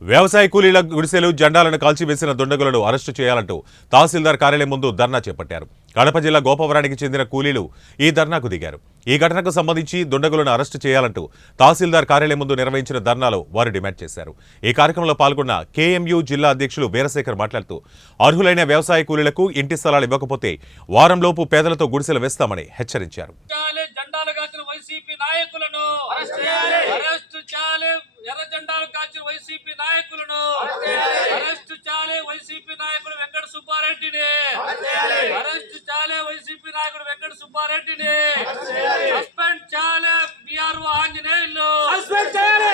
వ్యవసాయ కూలీల గుడిసెలు జెండాలను కాల్చివేసిన దుండగులను అరెస్టు చేయాలంటూ తహసీల్దార్ కార్యాలయం ముందు ధర్నా చేపట్టారు. కడప జిల్లా గోపవరానికి చెందిన కూలీలు ఈ ధర్నాకు దిగారు. ఈ ఘటనకు సంబంధించి దుండగులను అరెస్టు చేయాలంటూ తహసీల్దార్ కార్యాలయం ముందు నిర్వహించిన ధర్నాలో వారు డిమాండ్ చేశారు. ఈ కార్యక్రమంలో పాల్గొన్న కేఎంయు జిల్లా అధ్యక్షులు వీరశేఖర్ మాట్లాడుతూ అర్హులైన వ్యవసాయ కూలీలకు ఇంటి స్థలాలు ఇవ్వకపోతే వారంలోపు పేదలతో గుడిసెలు వేస్తామని హెచ్చరించారు. ఎర్ర జెండాలు కాల్చిన వైసీపీ నాయకులను అరెస్టు చేయాలి. వైసీపీ నాయకుడు వెంకట సుబ్బారెడ్డిని అరెస్టు చేయాలి. వైసీపీ నాయకుడు వెంకట సుబ్బారెడ్డిని సస్పెండ్ చేయాలి. విఆర్ఓ ఆంజనేయులు సస్పెండ్ చేయాలి.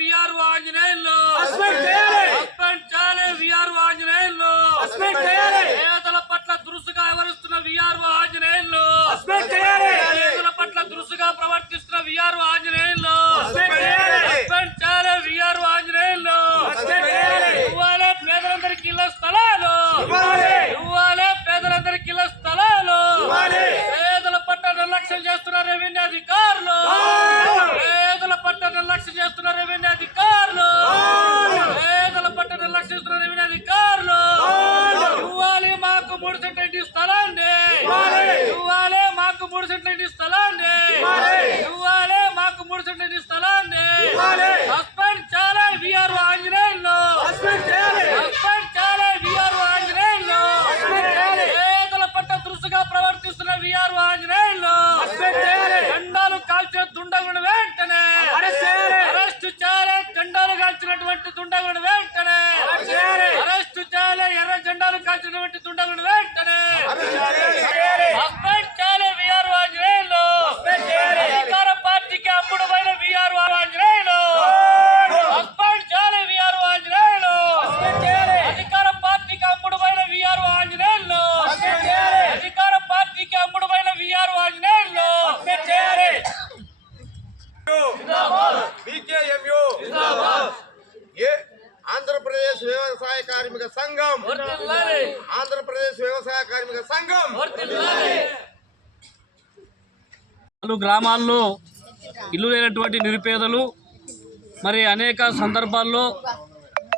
విఆర్ఓ ఆంజనేయులు సస్పెండ్ చేయాలి. విఆర్ఓ ఆంజనేయులు పేదల పట్ల దురుసుగా వ్యవహరిస్తున్న విఆర్ఓ ఆంజనేయులు పేదల పట్ల దురుసుగా ప్రవర్తిస్తున్న విఆర్ఓ ఆంజనేయులు పేదలందరికీ ఇళ్ల స్థలాలు పేదలందరికీ ఇళ్ల స్థలాలు పేదల పట్ల నిర్లక్ష్యం చేస్తున్న రెవెన్యూ అధికారులు పేదల పట్ల నిర్లక్ష్యం చేస్తున్న రెవెన్యూ అధికారులు పేదల పట్ల నిర్లక్ష్యం చేస్తున్న రెవెన్యూ అధికారులు ఇవ్వాలి మాకు 3 సెంట్ల ఇంటి స్థలాన్ని ఇవ్వాలి మాకు 3 సెంట్ల ఇంటి స్థలాన్ని ఇవ్వాలి మాకు 3 సెంట్ల ఇంటి స్థలాన్ని సస్పెండ్ చేయాలి. విఆర్ఓ ఆంజనేయులు సస్పెండ్ చేయాలి. విఆర్ఓ ఆంజనేయులు పేదల పట్ల దురుసుగా ప్రవర్తిస్తున్న విఆర్ఓ ఆంజనేయులు జెండాలు కాల్చిన దుండగులను వెంటనే అరెస్టు చేయాలి. జెండాలు కాల్చినటువంటి దుండగులను వెంటనే అరెస్టు చేయాలి. ఎర్ర జెండాలు కాల్చినటువంటి దుండగులను వెంటనే సస్పెండ్ చేయాలి. విఆర్ఓ ఆంజనేయులు అధికార పార్టీకి అమ్ముడుమైన విఆర్ఓ ఆంజనేయులు సస్పెండ్ చేయాలి. విఆర్ఓ ఆంజనేయులు అధికార పార్టీకి అమ్ముడుమైన విఆర్ఓ ఆంజనేయులు అధికార పార్టీకి అమ్ముడుమైన విఆర్ఓ ఆంజనేయులు బీకేఎంయు ఆంధ్రప్రదేశ్ వ్యవసాయ కార్మిక సంఘం ఆంధ్రప్రదేశ్ వ్యవసాయ కార్మిక సంఘం గ్రామాల్లో ఇల్లు లేనటువంటి నిరుపేదలు మరి అనేక సందర్భాల్లో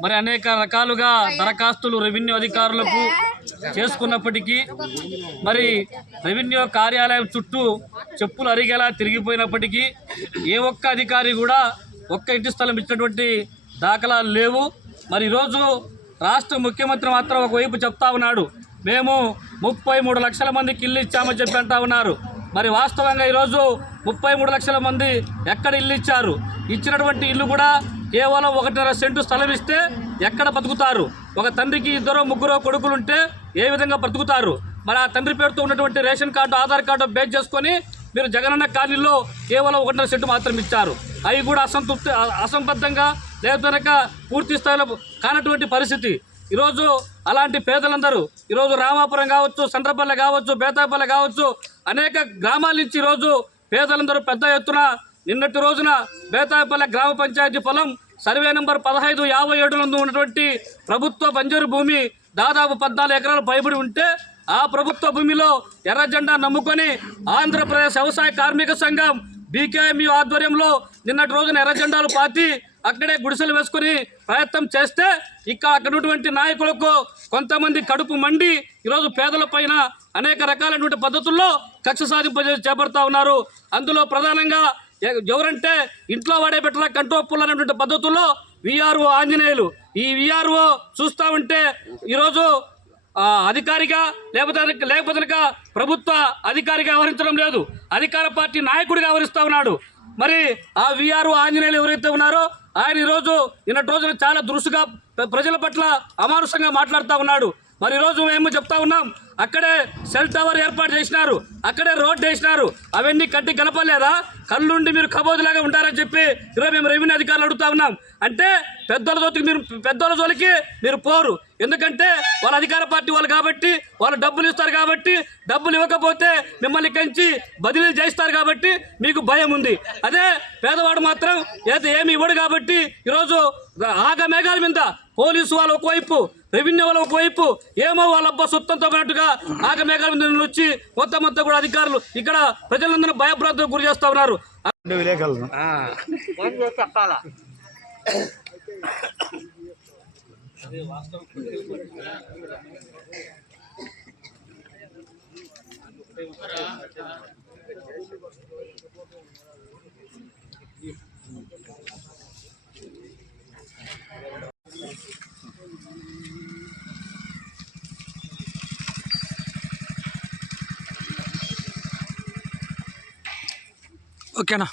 మరి అనేక రకాలుగా దరఖాస్తులు రెవెన్యూ అధికారులకు చేసుకున్నప్పటికీ మరి రెవెన్యూ కార్యాలయం చుట్టూ చెప్పులు అరిగేలా తిరిగిపోయినప్పటికీ ఏ ఒక్క అధికారి కూడా ఒక్క ఇంటి స్థలం ఇచ్చినటువంటి దాఖలాలు లేవు. మరి ఈరోజు రాష్ట్ర ముఖ్యమంత్రి మాత్రం ఒకవైపు చెప్తా ఉన్నాడు, మేము 33 లక్షల మందికి ఇల్లు ఇచ్చామని చెప్పి అంటా ఉన్నారు. మరి వాస్తవంగా ఈరోజు 33 లక్షల మంది ఎక్కడ ఇల్లు ఇచ్చారు? ఇచ్చినటువంటి ఇల్లు కూడా కేవలం 1.5 సెంటు స్థలం ఇస్తే ఎక్కడ బతుకుతారు? ఒక తండ్రికి 2-3 కొడుకులుంటే ఏ విధంగా బ్రతుకుతారు? మరి ఆ తండ్రి పేరుతో ఉన్నటువంటి ration card, Aadhaar card base చేసుకొని మీరు జగనన్న కాలనీలో కేవలం 1.5 సెంటు మాత్రం ఇచ్చారు. అవి కూడా అసంబద్ధంగా లేక పూర్తి స్థాయిలో కానటువంటి పరిస్థితి. ఈరోజు అలాంటి పేదలందరూ ఈరోజు రామాపురం కావచ్చు, సండ్రపల్లె కావచ్చు, బేతాపల్లె కావచ్చు, అనేక గ్రామాల నుంచి ఈరోజు పేదలందరూ పెద్ద ఎత్తున నిన్నటి రోజున బేతాపల్లె గ్రామ పంచాయతీ పొలం సర్వే నెంబర్ 1557 నందు ఉన్నటువంటి ప్రభుత్వ బంజరు భూమి దాదాపు 14 ఎకరాలు పైబడి ఉంటే ఆ ప్రభుత్వ భూమిలో ఎర్ర జెండా నమ్ముకొని ఆంధ్రప్రదేశ్ వ్యవసాయ కార్మిక సంఘం బీకేఎంయు ఆధ్వర్యంలో నిన్నటి రోజున ఎర్ర జెండాలు పాతి అక్కడే గుడిసెలు వేసుకుని ప్రయత్నం చేస్తే అక్కడ ఉన్నటువంటి నాయకులకు కొంతమంది కడుపు మండి ఈరోజు పేదల పైన అనేక రకాలైనటువంటి పద్ధతుల్లో కక్ష సాధింపు చేపడతా ఉన్నారు. అందులో ప్రధానంగా ఎవరంటే ఇంట్లో వాడే పెట్టల కంటోప్పులు అనేటువంటి పద్ధతుల్లో విఆర్ఓ ఆంజనేయులు. ఈ విఆర్ఓ చూస్తూ ఉంటే ఈరోజు అధికారిగా లేకపోతే ప్రభుత్వ అధికారిగా వ్యవహరించడం లేదు, అధికార పార్టీ నాయకుడిగా వ్యవహరిస్తూ ఉన్నాడు. మరి ఆ విఆర్ఓ ఆంజనేయులు ఎవరైతే ఉన్నారో ఆయన ఈరోజు నిన్నటి రోజున చాలా దురుసుగా ప్రజల పట్ల అమానుషంగా మాట్లాడుతూ ఉన్నాడు. మరి ఈరోజు మేము చెప్తా ఉన్నాం, అక్కడే సెల్ టవర్ ఏర్పాటు చేసినారు, అక్కడే రోడ్డు వేసినారు, అవన్నీ కట్టి కనపడలేదా? కళ్ళుండి మీరు కబోదులాగా ఉంటారని చెప్పి ఈరోజు మేము రెవెన్యూ అధికారులు అడుగుతా ఉన్నాం. అంటే పెద్దోళ్ళ జోలికి మీరు పోరు, ఎందుకంటే వాళ్ళ అధికార పార్టీ వాళ్ళు కాబట్టి, వాళ్ళు డబ్బులు ఇస్తారు కాబట్టి, డబ్బులు ఇవ్వకపోతే మిమ్మల్ని కంచి బదిలీ చేస్తారు కాబట్టి మీకు భయం ఉంది. అదే పేదవాడు మాత్రం ఏమి ఇవ్వడు కాబట్టి ఈరోజు ఆగమేఘాల మీద పోలీసు వాళ్ళు ఒకవైపు, రెవెన్యూ వాళ్ళు ఒకవైపు, ఏమో వాళ్ళబ్బా సొత్తంతో పాటుగా ఆగమేఘాల మీద వచ్చి మొత్తం కూడా అధికారులు ఇక్కడ ప్రజలందరూ భయభ్రాంతులకు గురి చేస్తా ఉన్నారు. ఓకేనా.